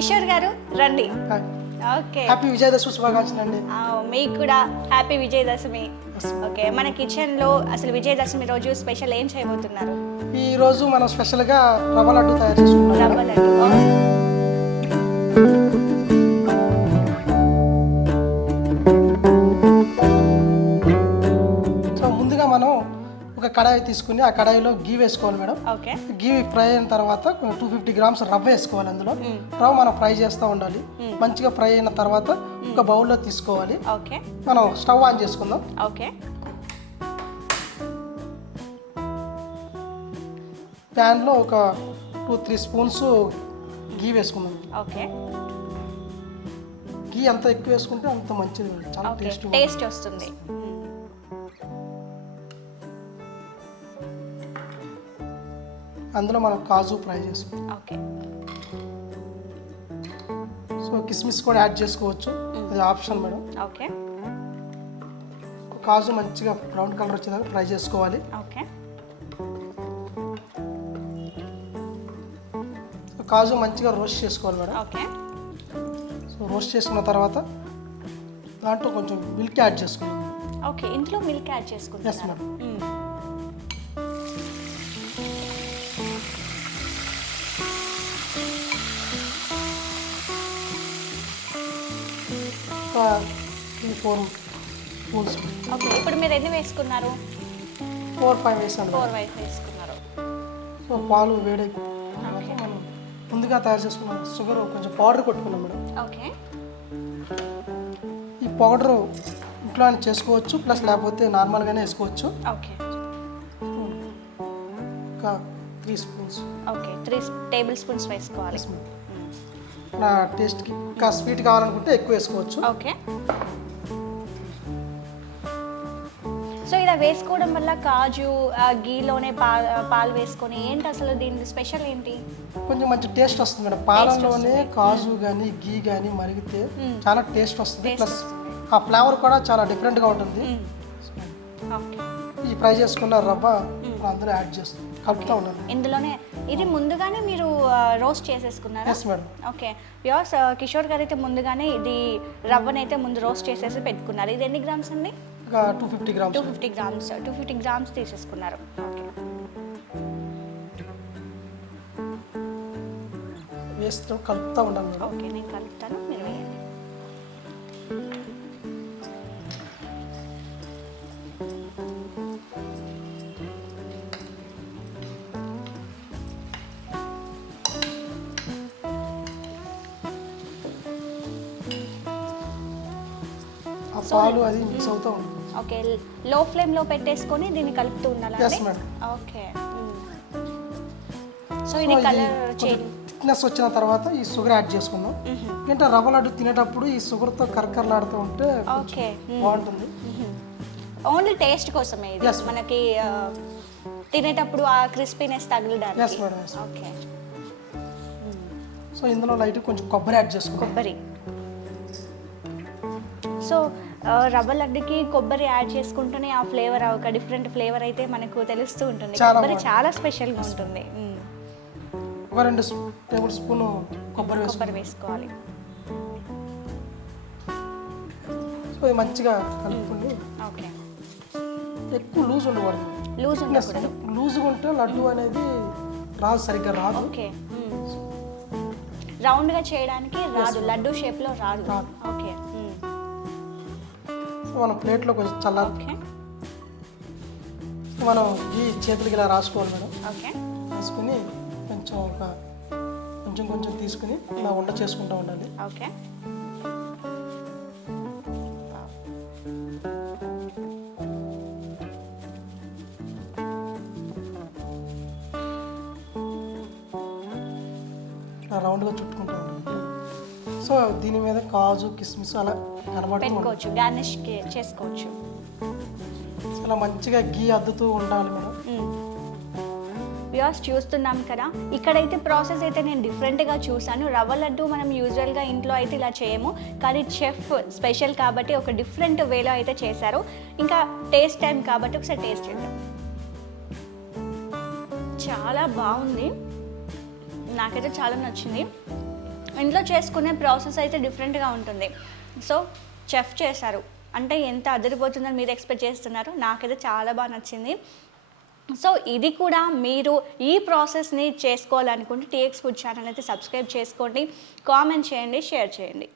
కిషోర్ గారు రండి. Okay, happy Vijayadashami శుభాకాంక్షలు అండి. మీకు కూడా హ్యాపీ విజయదశమి. ఓకే, మన కిచెన్లో అసలు విజయదశమి రోజు స్పెషల్ ఏం చేయబోతున్నారు? ఈ రోజు మనం స్పెషల్గా రవ్వ లడ్డు తయారు చేసుకుంటాం. రవ్వ లడ్డు. సో ముందుగా మనం ఒక కడాయి తీసుకుని ఆ కడాయిలో గీ వేసుకోవాలి మేడం. ఓకే, గీ ఫ్రై అయిన తర్వాత 250 గ్రామ్స్ రవ్వ వేసుకోవాలి. అందులో రవ్వ మనం ఫ్రై చేస్తూ ఉండాలి. మంచిగా ఫ్రై అయిన తర్వాత ఒక బౌల్లో తీసుకోవాలి. ఓకే, మనం స్టవ్ ఆన్ చేసుకుందాం. ఓకే, ప్యాన్లో ఒక 2-3 స్పూన్స్ గీ వేసుకుందాం. ఓకే, గీ ఎంత ఎక్కువ వేసుకుంటే అంత మంచిది, చాలా టేస్ట్ వస్తుంది. అందులో మనం కాజు ఫ్రై చేసుకుంటాం. ఓకే, సో కిస్మిస్ కూడా యాడ్ చేసుకోవచ్చు, అది ఆప్షన్ మేడం. ఓకే, కాజు మంచిగా బ్రౌన్ కలర్ వచ్చేదాకా ఫ్రై చేసుకోవాలి. ఓకే, కాజు మంచిగా రోస్ట్ చేసుకోవాలి మేడం. ఓకే, సో రోస్ట్ చేసుకున్న తర్వాత దాంట్లో కొంచెం మిల్క్ యాడ్ చేసుకోవాలి. ఓకే, ఇంట్లో మిల్క్ యాడ్ చేసుకుంటాం. Yes madam. ఒక 3-4 స్పూన్స్. ఓకే, ఇప్పుడు మీరు ఎన్ని వేసుకున్నారు? 4-5 వేసాను. 4 వేసుకున్నారు. సో పాలు వేడి మనం ముందుగా తయారు చేసుకున్న షుగర్ కొంచెం పౌడర్ కొట్టుకున్నాం మేడం. ఓకే, ఈ పౌడరు ఇంట్లో చేసుకోవచ్చు, ప్లస్ లేకపోతే నార్మల్గానే వేసుకోవచ్చు. ఓకే, ఒక 3 స్పూన్స్. ఓకే, 3 టేబుల్ స్పూన్స్ వేసుకోవాలి. నా టేస్ట్కి ఇంకా స్వీట్ కావాలనుకుంటే ఎక్కువ వేసుకోవచ్చు. ఓకే, సో ఇలా వేసుకోవడం వల్ల కాజు గీలోనే పాలు వేసుకొని ఏంటి అసలు దీని స్పెషల్ ఏంటి? కొంచెం మంచి టేస్ట్ వస్తుంది మేడం. పాలలోనే కాజు కానీ గీ కానీ మరిగితే చాలా టేస్ట్ వస్తుంది, ప్లస్ ఆ ఫ్లేవర్ కూడా చాలా డిఫరెంట్గా ఉంటుంది. ఈ ఫ్రై చేసుకున్న రవ్వ అందులో యాడ్ చేస్తుంది, కలుపుతూ ఉండాలి. ఇందులోనే ఇది ముందుగానే మీరు రోస్ట్ చేసేసుకున్నారు? Yes madam. ఓకే, ప్యూర్స్ కిషోర్ గారు అయితే ముందుగానే ఇది రవ్వనైతే ముందు రోస్ట్ చేసేసి పెట్టుకున్నారు. ఇది ఎన్ని గ్రామ్స్ అండి? 250 గ్రామ్స్. 250 గ్రామ్స్ తీసేసుకున్నారు. ఓకే, వేస్తూ కలుపుతూ ఉండాలి మేడం. ఓకే, నేను కలుపుతాను, మీరు వేయండి. ఆ పాలు అది మిక్స్ అవుతూ ఉంటుంది. ఓకే, లో ఫ్లేమ్లో పెట్టేసుకొని దీన్ని కలుపుతూ ఉండాలి. Yes madam. ఓకే, సో ఇది కలర్ చేంజ్ థిక్నెస్ వచ్చిన తర్వాత ఈ షుగర్ యాడ్ చేసుకుందాం. ఎందుకంటే రవ్వ లడ్డు తినేటప్పుడు ఈ షుగర్తో కరకరలాడుతూ ఉంటే ఓకే బాగుంటుంది. ఓన్లీ టేస్ట్ కోసమే ఇది, మనకి తినేటప్పుడు ఆ క్రిస్పీనెస్ తగలడానికి. Yes madam. ఓకే, సో ఇందులో లైట్ కొంచెం కొబ్బరి యాడ్ చేసుకుంటాం. కొబ్బరి. సో రవ్వ లడ్డుకి కొబ్బరి యాడ్ చేసుకుంటూనే ఆ ఫ్లేవర్ ఒక డిఫరెంట్ ఫ్లేవర్ అయితే మనకు తెలుస్తూ ఉంటుంది. కొబ్బరి చాలా స్పెషల్గా ఉంటుంది. ఒక 2 టేబుల్ స్పూన్ కొబ్బరి వేసుకోవాలి. సో ఇది మంచిగా కలుపుకుండి. ఓకే, ఎక్కువ లూజ్ ఉండకూడదు. లూజ్గా ఉంటే లడ్డు అనేది రాదు, సరిగ్గా రాదు. ఓకే, రౌండ్గా చేయడానికి రాదు, లడ్డు షేప్లో రాదు. ఓకే, మనం ప్లేట్లో కొంచెం చల్లారి ఓకే, మనం ఈ చేతులకి ఇలా రాసుకోవాలి మేడం. ఓకే, రాసుకుని కొంచెం తీసుకుని ఇలా వంట చేసుకుంటూ ఉండాలి. ఓకే, రౌండ్గా చుట్టుకుంటూ ఉండాలి. సో దీని మీద కాజు కిస్మిస్ అలా కనబడుకోవచ్చు, గార్నిష్ చేసుకోవచ్చు. చాలా మంచిగా గీ అద్దుతూ ఉండాలి మేడం. వ్యూవర్స్ చూస్తున్నాం కదా, ఇక్కడైతే ప్రాసెస్ అయితే నేను డిఫరెంట్గా చూసాను. రవ్వ లడ్డు మనం యూజువల్గా ఇంట్లో అయితే ఇలా చేయము, కానీ చెఫ్ స్పెషల్ కాబట్టి ఒక డిఫరెంట్ వేలో అయితే చేశారు. ఇంకా టేస్ట్ టైం కాబట్టి ఒకసారి టేస్ట్ చేద్దాం. చాలా బాగుంది, నాకైతే చాలా నచ్చింది. ఇంట్లో చేసుకునే ప్రాసెస్ అయితే డిఫరెంట్గా ఉంటుంది. సో చెఫ్ చేశారు అంటే ఎంత అదిరిపోతుందని మీరు ఎక్స్పెక్ట్ చేస్తున్నారు. నాకైతే చాలా బాగా నచ్చింది. సో ఇది కూడా మీరు ఈ ప్రాసెస్ని చేసుకోవాలనుకుంటే టీఎక్స్ ఫుడ్ ఛానల్ అయితే సబ్స్క్రైబ్ చేసుకోండి, కామెంట్ చేయండి, షేర్ చేయండి.